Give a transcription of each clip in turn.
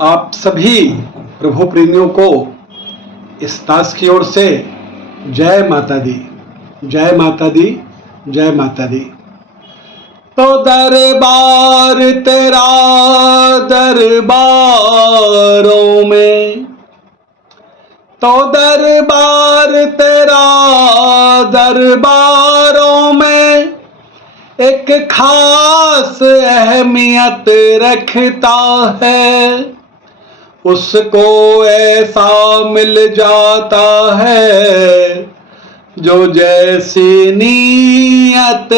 आप सभी प्रभु प्रेमियों को इस दास की ओर से जय माता दी, जय माता दी, जय माता दी। तो दरबार तेरा दरबारों में, तो दरबार तेरा दरबारों में एक खास अहमियत रखता है। उसको ऐसा मिल जाता है जो जैसी नीयत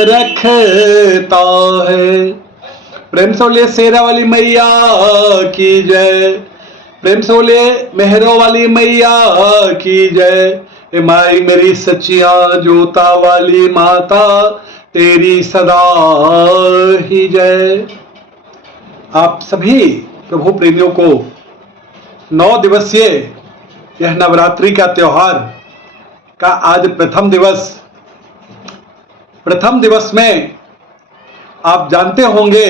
रखता है। प्रेम से बोलिए शेरा वाली मैया की जय, प्रेम से बोलिए मेहरों वाली मैया की जय। माई मेरी सच्चिया जोता वाली माता तेरी सदा ही जय। आप सभी प्रभु प्रेमियों को 9 दिवसीय यह नवरात्रि का त्योहार का आज प्रथम दिवस में आप जानते होंगे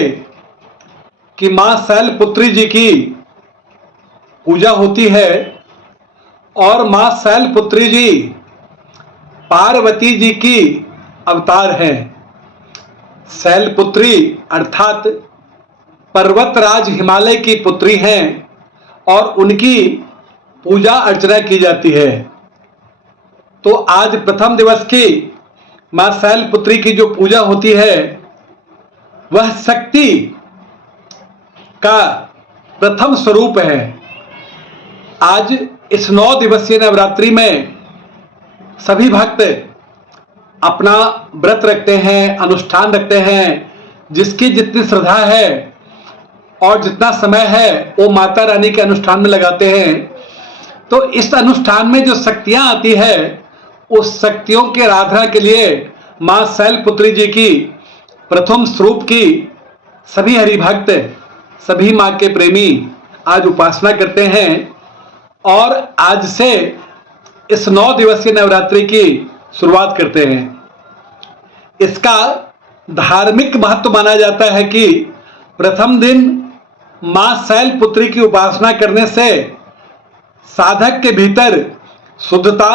कि मां शैलपुत्री जी की पूजा होती है और मां शैलपुत्री जी पार्वती जी की अवतार हैं। शैलपुत्री अर्थात पर्वतराज हिमालय की पुत्री हैं और उनकी पूजा अर्चना की जाती है। तो आज प्रथम दिवस की मां शैलपुत्री की जो पूजा होती है वह शक्ति का प्रथम स्वरूप है। आज इस 9 दिवसीय नवरात्रि में सभी भक्त अपना व्रत रखते हैं, अनुष्ठान रखते हैं। जिसकी जितनी श्रद्धा है और जितना समय है वो माता रानी के अनुष्ठान में लगाते हैं। तो इस अनुष्ठान में जो शक्तियां आती है उस शक्तियों के आराधना के लिए मां शैलपुत्री जी की प्रथम स्वरूप की सभी हरिभक्त, सभी मां के प्रेमी आज उपासना करते हैं और आज से इस 9 दिवसीय नवरात्रि की शुरुआत करते हैं। इसका धार्मिक महत्व माना जाता है कि प्रथम दिन मां शैलपुत्री की उपासना करने से साधक के भीतर शुद्धता,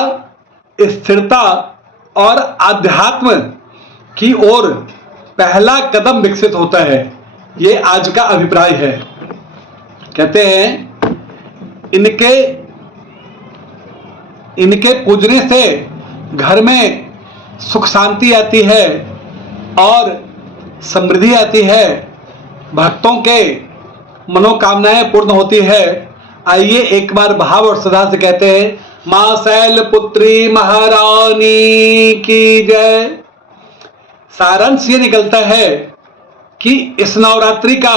स्थिरता और आध्यात्म की ओर पहला कदम विकसित होता है। ये आज का अभिप्राय है। कहते हैं इनके पूजने से घर में सुख शांति आती है और समृद्धि आती है, भक्तों के मनोकामनाएं पूर्ण होती है। आइए एक बार भाव और श्रद्धा से कहते हैं मां शैलपुत्री महारानी की जय। सारांश ये निकलता है कि इस नवरात्रि का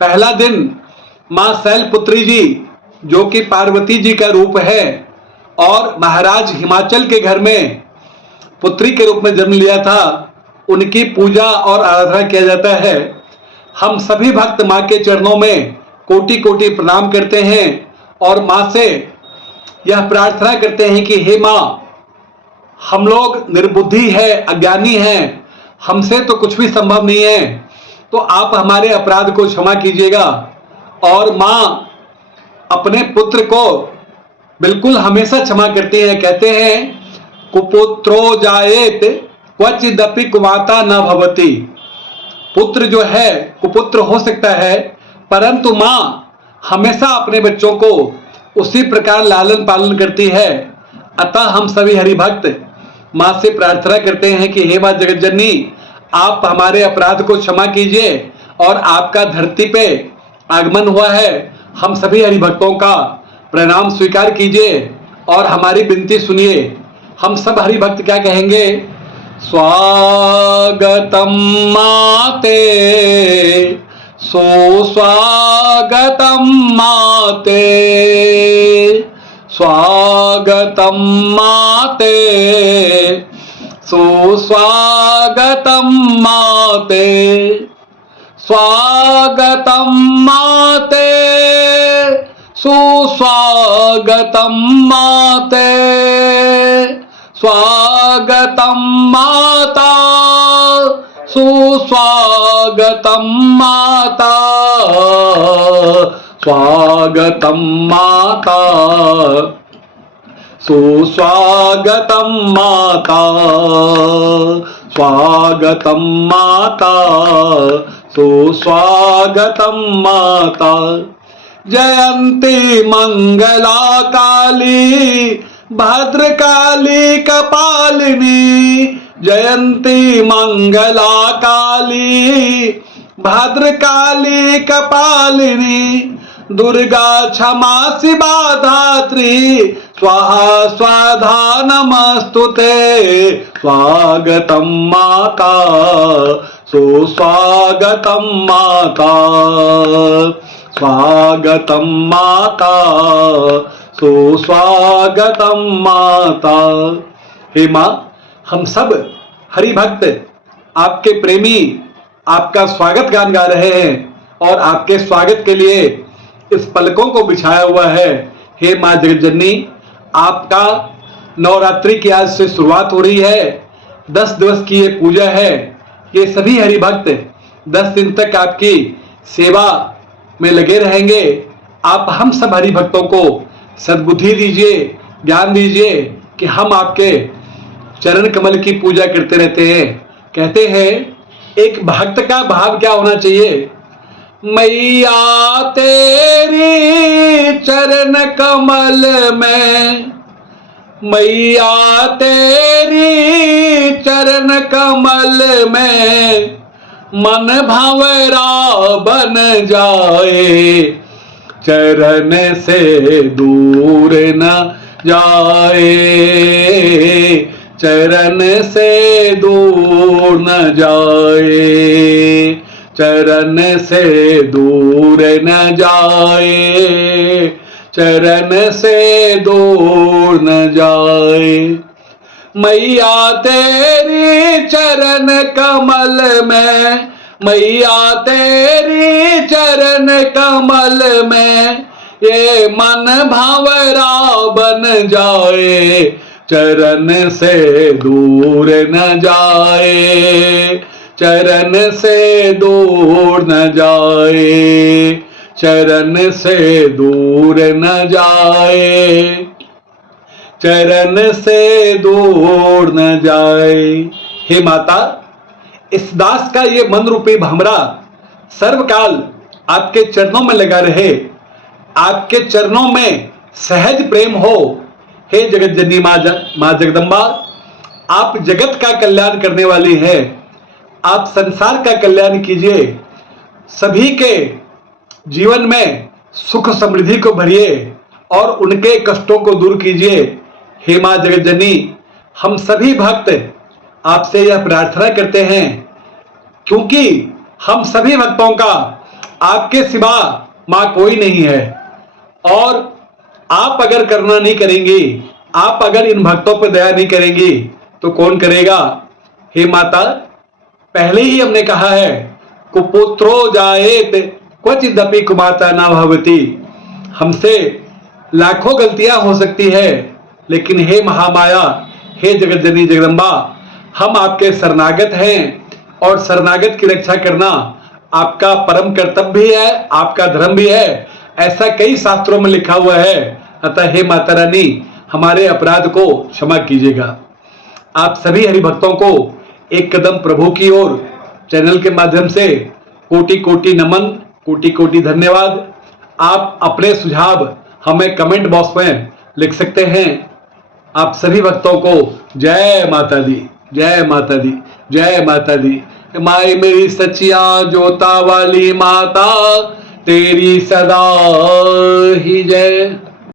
पहला दिन मां शैलपुत्री जी जो कि पार्वती जी का रूप है और महाराज हिमाचल के घर में पुत्री के रूप में जन्म लिया था, उनकी पूजा और आराधना किया जाता है। हम सभी भक्त मां के चरणों में कोटि कोटि प्रणाम करते हैं और मां से यह प्रार्थना करते हैं कि हे मां, हम लोग निर्बुद्धि है, अज्ञानी हैं, हमसे तो कुछ भी संभव नहीं है, तो आप हमारे अपराध को क्षमा कीजिएगा। और मां अपने पुत्र को बिल्कुल हमेशा क्षमा करते हैं। कहते हैं कुपुत्रो जायेत क्वचिदपि कुमाता न भवति। पुत्र जो है कुपुत्र हो सकता है, परंतु मां हमेशा अपने बच्चों को उसी प्रकार लालन पालन करती है। अतः हम सभी हरिभक्त मां से प्रार्थना करते हैं कि हे मां जगतजननी, आप हमारे अपराध को क्षमा कीजिए और आपका धरती पे आगमन हुआ है, हम सभी हरिभक्तों का प्रणाम स्वीकार कीजिए और हमारी विनती सुनिए। हम सब हरिभक्त क्या कहेंगे? स्वागतम माते, सुस्वागतम माते, स्वागतम माते, सुस्वागतम माते, स्वागतम माते, सुस्वागतम माते, स्वागतम माता, सुस्वागतम माता, स्वागतम माता, सुस्वागतम माता, स्वागतम माता, सुस्वागतम माता। जयंती मंगला काली भद्रकाली कपालिनी, जयंती मंगला काली भद्रकाली कपालिनी, दुर्गा क्षमा शिवा धात्री, स्वाहा स्वाधा नमस्तुते। स्वागतम माता, सुस्वागतम माता, स्वागतम माता, सुस्वागतम माता। हे माँ, हम सब हरि भक्त आपके प्रेमी आपका स्वागत गान गा रहे हैं और आपके स्वागत के लिए इस पलकों को बिछाया हुआ है। हे माँ जगतजननी, आपका नवरात्रि की आज से शुरुआत हो रही है। 10 दिवस की ये पूजा है। ये सभी हरि भक्त 10 दिन तक आपकी सेवा में लगे रहेंगे। आप हम सब हरि भक्तों को सद्बुद्धि दीजिए, ज्ञान दीजिए कि हम आपके चरण कमल की पूजा करते रहते हैं। कहते हैं एक भक्त का भाव क्या होना चाहिए? मैया तेरी चरण कमल में, मैया तेरी चरण कमल में, मन भंवरा बन जाए, चरण से दूर न जाए, चरण से दूर न जाए, चरण से दूर न जाए, चरण से दूर न जाए। मैया तेरी चरण कमल में, मैया तेरी चरण कमल में, ये मन भंवरा बन जाए, चरण से दूर न जाए, चरण से दूर न जाए, चरण से दूर न जाए, चरण से दूर न जाए। हे माता, इस दास का ये मन रूपी भंवरा सर्वकाल आपके चरणों में लगा रहे, आपके चरणों में सहज प्रेम हो। हे जगत जननी माँ जगदम्बा, आप जगत का कल्याण करने वाली है। आप संसार का कल्याण कीजिए, सभी के जीवन में सुख समृद्धि को भरिए और उनके कष्टों को दूर कीजिए। हे माँ जगत जननी, हम सभी भक्त आपसे यह प्रार्थना करते हैं, क्योंकि हम सभी भक्तों का आपके सिवा माँ कोई नहीं है। और आप अगर करुणा नहीं करेंगी, आप अगर इन भक्तों पर दया नहीं करेंगी तो कौन करेगा? हे माता, पहले ही हमने कहा है, कुपुत्रो जायेत क्वचिदपि कुमाता न भवति। हमसे लाखों गलतियां हो सकती है, लेकिन हे महामाया, हे जगत जननी जगदम्बा, हम आपके शरणागत हैं और शरणागत की रक्षा करना आपका परम कर्तव्य भी है, आपका धर्म भी है। ऐसा कई शास्त्रों में लिखा हुआ है। अतः हे माता रानी, हमारे अपराध को क्षमा कीजिएगा। आप सभी हरि भक्तों को एक कदम प्रभु की ओर चैनल के माध्यम से कोटि कोटि नमन, कोटि कोटि धन्यवाद। आप अपने सुझाव हमें कमेंट बॉक्स में लिख सकते हैं। आप सभी भक्तों को जय माता दी, जय माता दी, जय माता दी। माई मेरी सचिया जोता वाली माता, तेरी सदा ही जय।